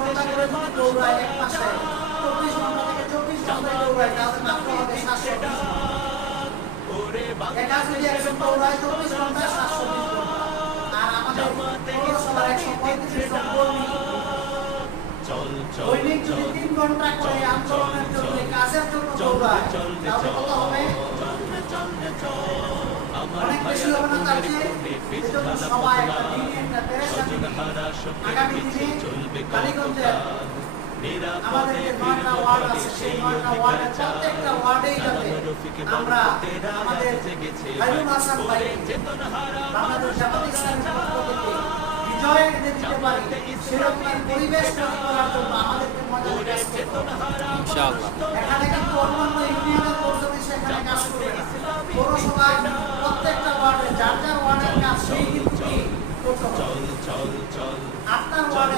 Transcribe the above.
ঘন্টা করে যদি দৌড়ায় এক মাসে 24 ঘন্টা থেকে 24 ঘন্টায় দৌড়ায় তাহলে মাত্র হবে 720 ঘন্টা। এটা যদি একজন দৌড়ায় 24 ঘন্টায় 720 ঘন্টা। আর আমাদের পৌরসভার 135 জন কর্মী দৈনিক যদি 3 ঘন্টা করে আন্দোলনের জন্য কাজের জন্য দৌড়ায় তাহলে কত হবে? অনেক বেশি হবে না তার চেয়ে? এজন্য সবাই একটা দিনে একটা পেরেশান আগামী দিনে কালীগঞ্জের আমাদের যে 9টা ওয়ার্ড আছে সেই 9টা ওয়ার্ডের প্রত্যেকটা ওয়ার্ডেই যাতে আমরা আমাদের হাইরুল হাসান ভাই বাংলাদেশ জামাত ইসলামের পক্ষ থেকে বিজয় এনে দিতে পারি সেরকম পরিবেশ তৈরি করার জন্য আমাদেরকে মজার কাজ করতে হবে ইনশাআল্লাহ। এখানে কিন্তু অন্যান্য ইউনিয়নের পর্যন্ত সেখানে কাজ করবে না। পৌরসভার প্রত্যেকটা ওয়ার্ডে যার যার ওয়ার্ডের কাজ সেই কিন্তু করতে হবে।